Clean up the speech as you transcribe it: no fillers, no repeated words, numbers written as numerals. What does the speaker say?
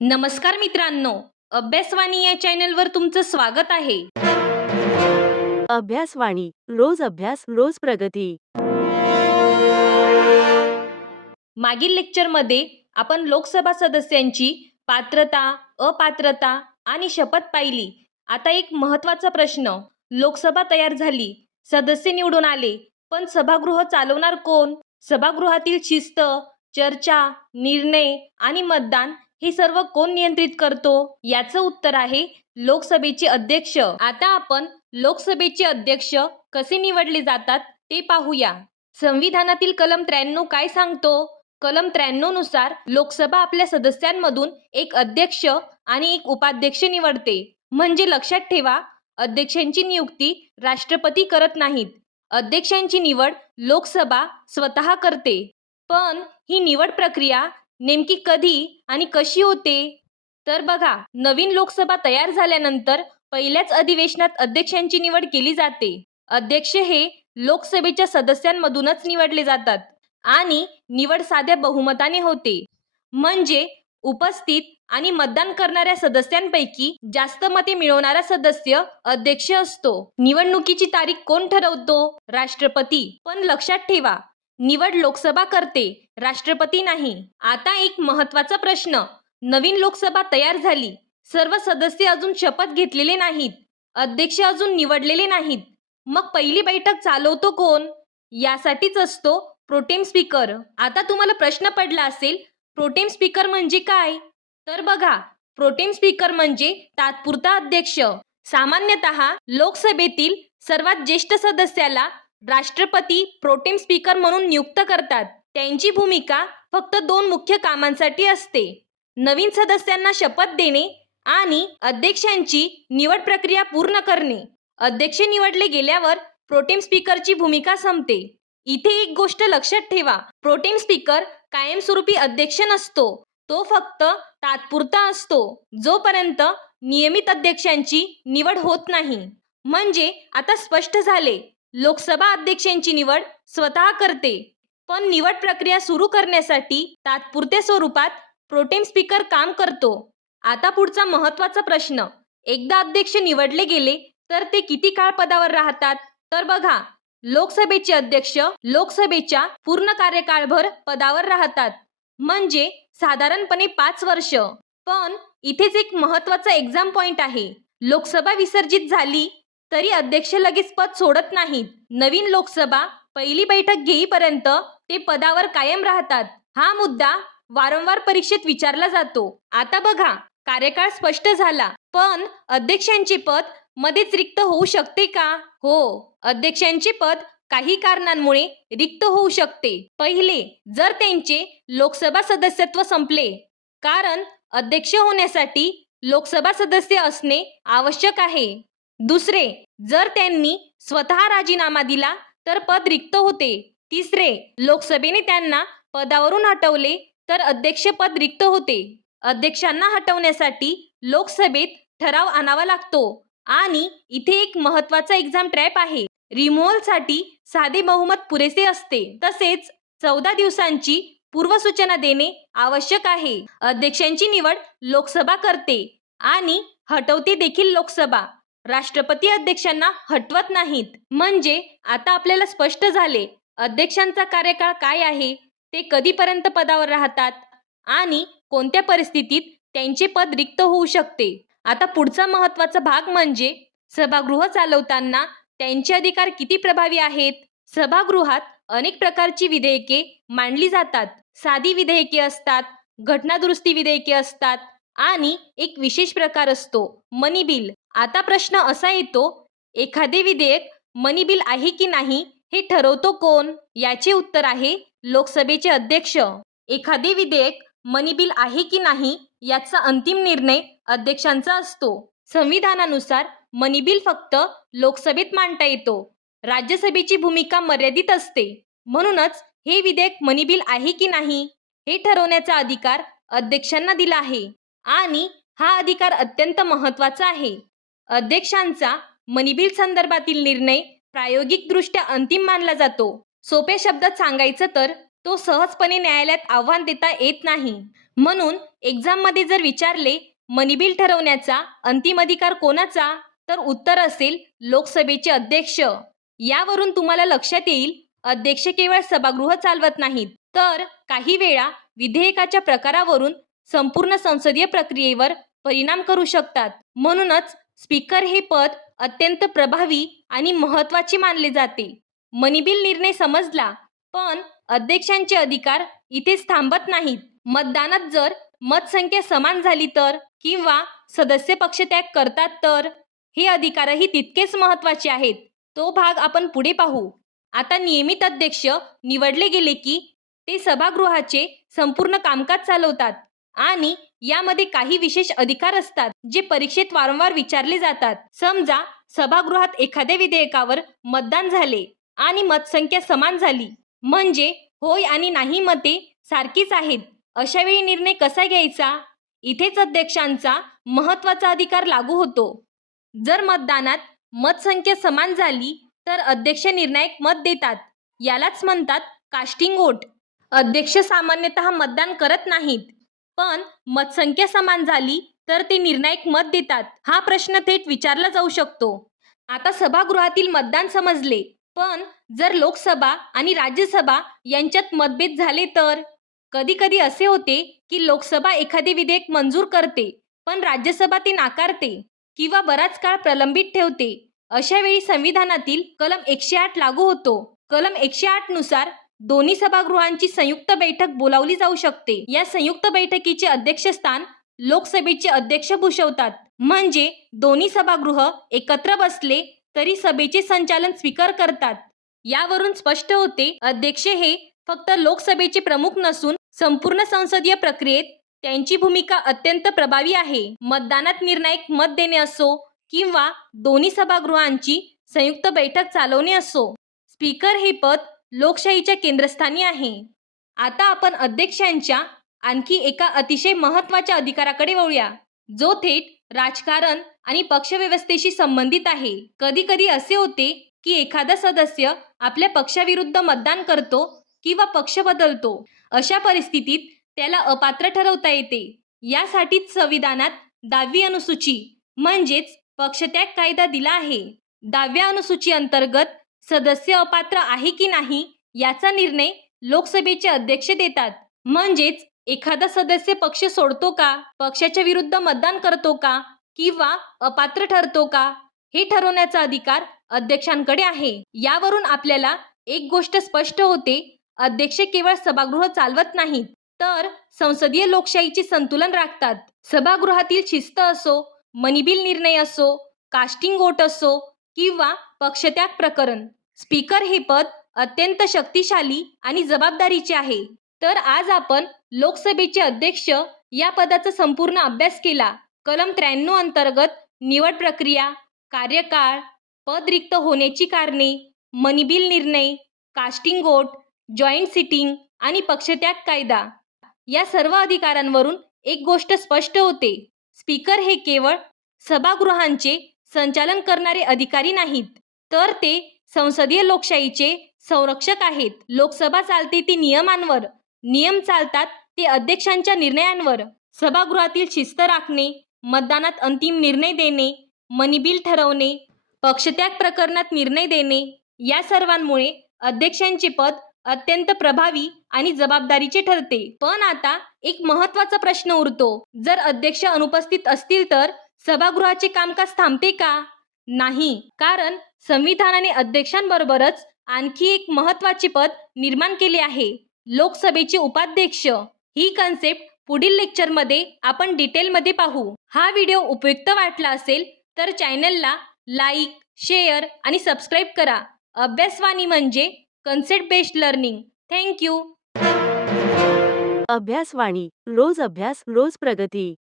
नमस्कार मित्रांनो, अभ्यासवाणी या चॅनलवर तुमचं स्वागत आहे. अभ्यासवाणी रोज अभ्यास रोज प्रगती. मागील लेक्चरमध्ये आपण लोकसभा सदस्यांची पात्रता, अपात्रता आणि शपथ पाहिली. आता एक महत्त्वाचा प्रश्न. लोकसभा तयार झाली, सदस्य निवडून आले, पण सभागृह चालवणार कोण? सभागृहातील शिस्त, चर्चा, निर्णय आणि मतदान हे सर्व कोण नियंत्रित करतो? याचं उत्तर आहे लोकसभेचे अध्यक्ष. आता आपण लोकसभेचे अध्यक्ष कसे निवडले जातात ते पाहूया. संविधानातील कलम 93 काय सांगतो? कलम 93 नुसार लोकसभा आपल्या सदस्यांमधून एक अध्यक्ष आणि एक उपाध्यक्ष निवडते. म्हणजे लक्षात ठेवा, अध्यक्षांची नियुक्ती राष्ट्रपती करत नाहीत. अध्यक्षांची निवड लोकसभा स्वतः करते. पण ही निवड प्रक्रिया नेमकी कधी आणि कशी होते? तर बघा, नवीन लोकसभा तयार झाल्यानंतर पहिल्याच अधिवेशनात अध्यक्षांची निवड केली जाते. अध्यक्ष हे लोकसभेच्या सदस्यांमधूनच निवडले जातात आणि निवड साध्या बहुमताने होते. म्हणजे उपस्थित आणि मतदान करणाऱ्या सदस्यांपैकी जास्त मते मिळवणारा सदस्य अध्यक्ष असतो. निवडणुकीची तारीख कोण ठरवतो? राष्ट्रपती. पण लक्षात ठेवा, निवड लोकसभा करते, राष्ट्रपती नाही. आता एक महत्त्वाचा प्रश्न. नवीन लोकसभा तयार झाली, सर्व सदस्य अजून शपथ घेतलेले नाहीत, अध्यक्ष अजून निवडलेले नाहीत. मग पहिली बैठक चालवतो कोण? यासाठीच असतो प्रोटेम स्पीकर. आता तुम्हाला प्रश्न पडला असेल, प्रोटेम स्पीकर म्हणजे काय? तर बघा, प्रोटेम स्पीकर म्हणजे तात्पुरता अध्यक्ष. सामान्यतः लोकसभेतील सर्वात ज्येष्ठ सदस्याला राष्ट्रपती प्रोटेम स्पीकर म्हणून नियुक्त करतात. त्यांची भूमिका फक्त 2 मुख्य कामांसाठी असते: नवीन सदस्यांना शपथ देणे आणि अध्यक्षांची निवड प्रक्रिया पूर्ण करणे. अध्यक्ष निवडले गेल्यावर प्रोटेम स्पीकरची भूमिका संपते. इथे एक गोष्ट लक्षात ठेवा, प्रोटेम स्पीकर कायमस्वरूपी अध्यक्ष नसतो, तो फक्त तात्पुरता असतो, जोपर्यंत नियमित अध्यक्षांची निवड होत नाही. म्हणजे आता स्पष्ट झाले, लोकसभा अध्यक्षांची निवड स्वतः करते, पण निवड प्रक्रिया सुरू करण्यासाठी तात्पुरत्या स्वरूपात प्रोटेम स्पीकर काम करतो. आता पुढचा महत्त्वाचा प्रश्न. एकदा अध्यक्ष निवडले गेले तर ते किती काळ पदावर राहतात? तर बघा, लोकसभेचे अध्यक्ष लोकसभेच्या पूर्ण कार्यकाळभर पदावर राहतात, म्हणजे साधारणपणे 5 वर्ष. पण इथेच एक महत्त्वाचा एक्झाम पॉइंट आहे. लोकसभा विसर्जित झाली तरी अध्यक्ष लगेच पद सोडत नाहीत. नवीन लोकसभा पहिली बैठक घेईपर्यंत ते पदावर कायम राहतात. हा मुद्दा वारंवार परीक्षेत विचारला जातो. आता बघा, कार्यकाळ स्पष्ट झाला, पण अध्यक्षांचे पद मध्येच रिक्त होऊ शकते का? हो, अध्यक्षांचे पद काही कारणांमुळे रिक्त होऊ शकते. पहिले, जर त्यांचे लोकसभा सदस्यत्व संपले, कारण अध्यक्ष होण्यासाठी लोकसभा सदस्य असणे आवश्यक आहे. दुसरे, जर त्यांनी स्वतः राजीनामा दिला तर पद रिक्त होते. तिसरे, लोकसभेने त्यांना पदावरून हटवले तर अध्यक्षपद रिक्त होते. अध्यक्षांना हटवण्यासाठी लोकसभेत ठराव आणावा लागतो. आणि इथे एक महत्त्वाचा एक्झाम ट्रॅप आहे. रिमूव्हलसाठी साधे बहुमत पुरेसे असते. तसेच 14 दिवसांची पूर्वसूचना देणे आवश्यक आहे. अध्यक्षांची निवड लोकसभा करते आणि हटवते देखील लोकसभा. राष्ट्रपती अध्यक्षांना हटवत नाहीत. म्हणजे आता आपल्याला स्पष्ट झाले, अध्यक्षांचा कार्यकाळ काय आहे, ते कधीपर्यंत पदावर राहतात आणि कोणत्या परिस्थितीत त्यांचे पद रिक्त होऊ शकते. आता पुढचा महत्त्वाचा भाग म्हणजे सभागृह चालवताना त्यांचे अधिकार किती प्रभावी आहेत. सभागृहात अनेक प्रकारची विधेयके मांडली जातात. साधी विधेयके असतात, घटनादुरुस्ती विधेयके असतात आणि एक विशेष प्रकार असतो, मनी बिल. आता प्रश्न असा येतो, एखादे विधेयक मनी बिल आहे की नाही हे ठरवतो कोण? याचे उत्तर आहे लोकसभेचे अध्यक्ष. एखादे विधेयक मनी बिल आहे की नाही याचा अंतिम निर्णय अध्यक्षांचा असतो. संविधानानुसार मनी बिल फक्त लोकसभेत मांडता येतो. राज्यसभेची भूमिका मर्यादित असते. म्हणूनच हे विधेयक मनी बिल आहे की नाही हे ठरवण्याचा अधिकार अध्यक्षांना दिला आहे आणि हा अधिकार अत्यंत महत्त्वाचा आहे. अध्यक्षांचा मनी बिल संदर्भातील निर्णय प्रायोगिकदृष्ट्या अंतिम मानला जातो. सोप्या शब्दात सांगायचं तर तो सहजपणे न्यायालयात आव्हान देता येत नाही. म्हणून एक्झाममध्ये जर विचारले मनी बिल ठरवण्याचा अंतिम अधिकार कोणाचा, तर उत्तर असेल लोकसभेचे अध्यक्ष. यावरून तुम्हाला लक्षात येईल अध्यक्ष केवळ सभागृह चालवत नाहीत, तर काही वेळा विधेयकाच्या प्रकारावरून संपूर्ण संसदीय प्रक्रियेवर परिणाम करू शकतात. म्हणूनच स्पीकर हे पद अत्यंत प्रभावी आणि महत्त्वाचे मानले जाते. मनी बिल निर्णय समजला, पण अध्यक्षांचे अधिकार इथेच थांबत नाहीत. मतदानात जर मतसंख्या समान झाली तर, किंवा सदस्य पक्षत्याग करतात तर, हे अधिकारही तितकेच महत्त्वाचे आहेत. तो भाग आपण पुढे पाहू. आता नियमित अध्यक्ष निवडले गेले की ते सभागृहाचे संपूर्ण कामकाज चालवतात आणि यामध्ये काही विशेष अधिकार असतात जे परीक्षेत वारंवार विचारले जातात. समजा सभागृहात एखाद्या विधेयकावर मतदान झाले आणि मतसंख्या समान झाली, म्हणजे होय आणि नाही मते सारखीच आहेत. अशा वेळी निर्णय कसा घ्यायचा? इथेच अध्यक्षांचा महत्त्वाचा अधिकार लागू होतो. जर मतदानात मतसंख्या समान झाली तर अध्यक्ष निर्णायक मत देतात. यालाच म्हणतात कास्टिंग वोट. अध्यक्ष सामान्यतः मतदान करत नाहीत, पण मतसंख्या समान झाली तर ते निर्णायक मत देतात. हा प्रश्न थेट विचारला जाऊ शकतो. आता सभागृहातील मतदान समजले, पण जर लोकसभा आणि राज्यसभा यांच्यात मतभेद झाले तर? कधी कधी असे होते की लोकसभा एखादे विधेयक मंजूर करते, पण राज्यसभा ते नाकारते किंवा बराच काळ प्रलंबित ठेवते. अशा वेळी संविधानातील कलम 108 लागू होतो. कलम 108 नुसार दोन्ही सभागृहांची संयुक्त बैठक बोलावली जाऊ शकते. या संयुक्त बैठकीचे अध्यक्षस्थान लोकसभेचे अध्यक्ष भूषवतात. म्हणजे दोन्ही सभागृह एकत्र बसले तरी सभेचे संचालन स्पीकर करतात. यावरून स्पष्ट होते अध्यक्ष हे फक्त लोकसभेचे प्रमुख नसून संपूर्ण संसदीय प्रक्रियेत त्यांची भूमिका अत्यंत प्रभावी आहे. मतदानात निर्णायक मत देणे असो किंवा दोन्ही सभागृहांची संयुक्त बैठक चालवणे असो, स्पीकर हे पद लोकशाहीच्या केंद्रस्थानी आहे. आता आपण अध्यक्षांच्या आणखी एका अतिशय महत्त्वाच्या अधिकाराकडे वळूया, जो थेट राजकारण आणि पक्षव्यवस्थेशी संबंधित आहे. कधी कधी असे होते की एखादा सदस्य आपल्या पक्षाविरुद्ध मतदान करतो किंवा पक्ष बदलतो. अशा परिस्थितीत त्याला अपात्र ठरवता येते. यासाठीच संविधानात 10वी अनुसूची म्हणजेच पक्षत्याग कायदा दिला आहे. 10व्या अनुसूची अंतर्गत सदस्य अपात्र आहे की नाही याचा निर्णय लोकसभेचे अध्यक्ष देतात. म्हणजेच एखादा सदस्य पक्ष सोडतो का, पक्षाच्या विरुद्ध मतदान करतो का किंवा अपात्र ठरतो का, हे ठरवण्याचा अधिकार अध्यक्षांकडे आहे. यावरून आपल्याला एक गोष्ट स्पष्ट होते, अध्यक्ष केवळ सभागृह चालवत नाहीत, तर संसदीय लोकशाहीचे संतुलन राखतात. सभागृहातील शिस्त असो, मनी बिल निर्णय असो, कास्टिंग वोट असो किंवा पक्षत्याग प्रकरण, स्पीकर हे पद अत्यंत शक्तिशाली आणि जबाबदारीचे आहे. तर आज आपण लोकसभेचे अध्यक्ष या पदाचा संपूर्ण अभ्यास केला. कलम 93 अंतर्गत निवड प्रक्रिया, कार्यकाळ, पद रिक्त होण्याची कारणे, मनी बिल निर्णय, कास्टिंग वोट, जॉईंट सिटिंग आणि पक्षत्याग कायदा, या सर्व अधिकारांवरून एक गोष्ट स्पष्ट होते, स्पीकर हे केवळ सभागृहांचे संचालन करणारे अधिकारी नाहीत, तर ते संसदीय लोकशाहीचे संरक्षक आहेत. लोकसभा चालते ती नियमांवर, नियम चालतात ते अध्यक्षांच्या निर्णयांवर. सभागृहातील शिस्त राखणे, मतदानात अंतिम निर्णय देणे, मनी बिल ठरवणे, पक्षत्याग प्रकरणात निर्णय देणे, या सर्वांमुळे अध्यक्षांचे पद अत्यंत प्रभावी आणि जबाबदारीचे ठरते. पण आता एक महत्त्वाचा प्रश्न उरतो, जर अध्यक्ष अनुपस्थित असतील तर सभागृहाचे कामकाज थांबते का? नाही, कारण संविधानाने अध्यक्षांबरोबरच आणखी एक महत्त्वाचे पद निर्माण केले आहे, लोकसभेचे उपाध्यक्ष. ही कन्सेप्ट पुढील लेक्चरमध्ये आपण डिटेलमध्ये पाहू. हा व्हिडिओ उपयुक्त वाटला असेल तर चॅनलला लाईक, शेअर आणि सबस्क्राईब करा. अभ्यासवाणी म्हणजे कन्सेप्ट बेस्ड लर्निंग. थँक्यू. अभ्यासवाणी, रोज अभ्यास रोज प्रगती.